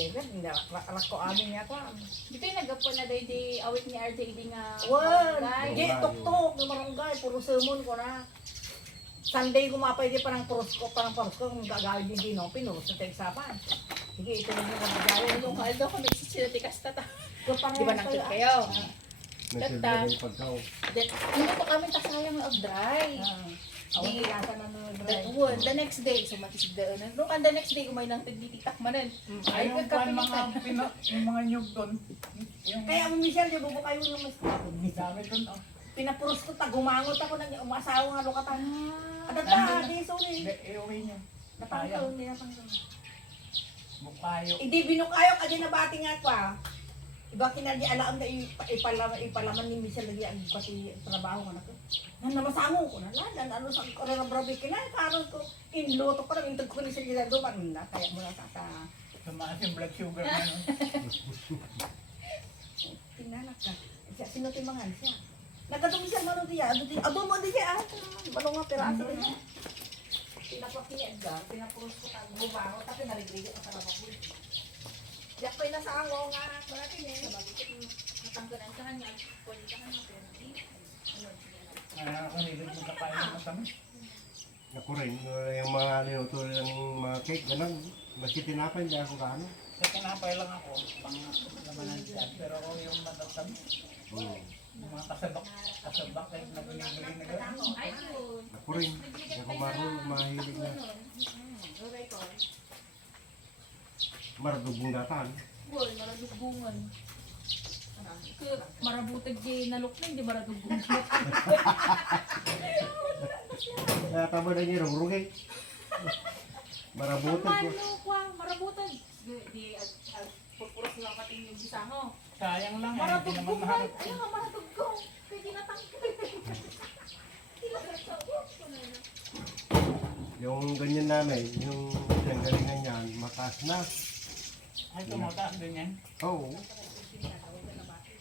Never, hindi anak ko amin niya ko. Dito yung nagapon na day di awit ni RJD nga. Wan, barangay. di tok-tok ng barangay, puro sermon ko na. Sunday gumapay di parang puros ko, kung gagawin din din, no, pinuros na tegsapan. Sige, ito na yung magagawin. Yung kaldo ko nagsisitikas ta. Di Di ba nagkit kayo? Nagsilbi na yung pagkaw. Hindi pa kami tasayang of dry. Awan nilasa na nung The next day, so matisig doon. Nung the next day, umay nang tigititak manan. Ay, yung mga nyug doon. Yung Kaya Michelle, di ba kayo ng mas dami doon. pinapuros ko, gumangot ako ng umasawa nga lokatan. Ada Nandun ta, di so ni. iuwi niyo. Natanggal, hindi natanggal. Bukayo. Hindi binukayo ka din nabati nga ko ah. Iba kinadi alam na ipalaman ni Michelle lagi ang pati trabaho ko na ko. Nan namasango ko na ladan ano sa orabrabe kinay karon ko inluto pa rin ko ni sila do man na kaya mo na sa Tumaas yung blood sugar na. tinanak ka. Siya sino timangan siya. Nagkatong siya mano diya, ado mo diya ah. Balo nga peraso niya. Pinapak ni Edgar, pinapuros ko ta gubango tapi narigrigo ka sa labas. Yak pa na sa ango nga natin eh. Natanggalan sa kanya, pwede ka kanya, pero hindi. Nakakanilig mo kapain ng matamis. Ako rin, yung mga niluto ng mga cake, ganun. Maski tinapay, hindi ako kaano. Sa tinapay lang ako, pang namanan siya. Pero ako yung matatamis. Yung mga kasabak ay nabili-bili na gano'n. Ay, yun. Ako rin, yung kumarong, mahilig na. Okay ko. Maradugong datan. Boy, maradugungan. Marabutag di nalukling, di maradugungan. Kaya tama na niya, rugay. Marabutan ko. Marabutag. Di, purpuros lang kating yung bisa mo. Sayang lang, hindi naman Maradugungan. maharap. Ayaw nga, maradugong. Pwede natanggal. Yung ganyan namin, yung galingan niyan, mataas na. Ay, tumataas din yan. Oo.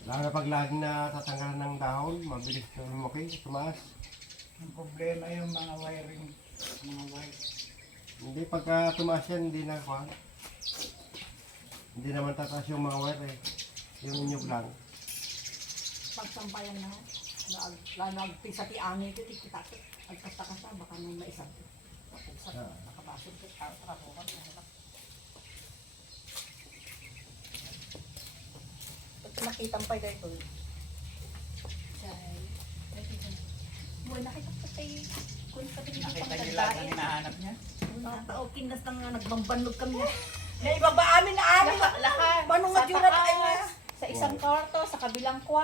Lalo na pag laging natatanggalan ng dahon, mabilis na lumaki, tumaas. Ang problema yung mga wiring. Mga wire. Hindi, pagka tumaas yan, hindi na kuha. Hindi naman tataas yung mga wire eh. Yung inyog lang. Pagsampayan na. Nagpisa ti angin ko, kita ko. Agkasta-kasta, baka nang maisang. Nakapasok ko. Ako ka. Pag nakitang pa ito. Boy, nakita ko tayo. Kung Nakita niyo lahat ang hinahanap niya. Mga tao, kinas na nga, nagbambanlog kami. Na ibaba amin na amin. Lahat. Paano nga Sa yun na taas, tayo? sa isang kwarto, sa kabilang kwarto.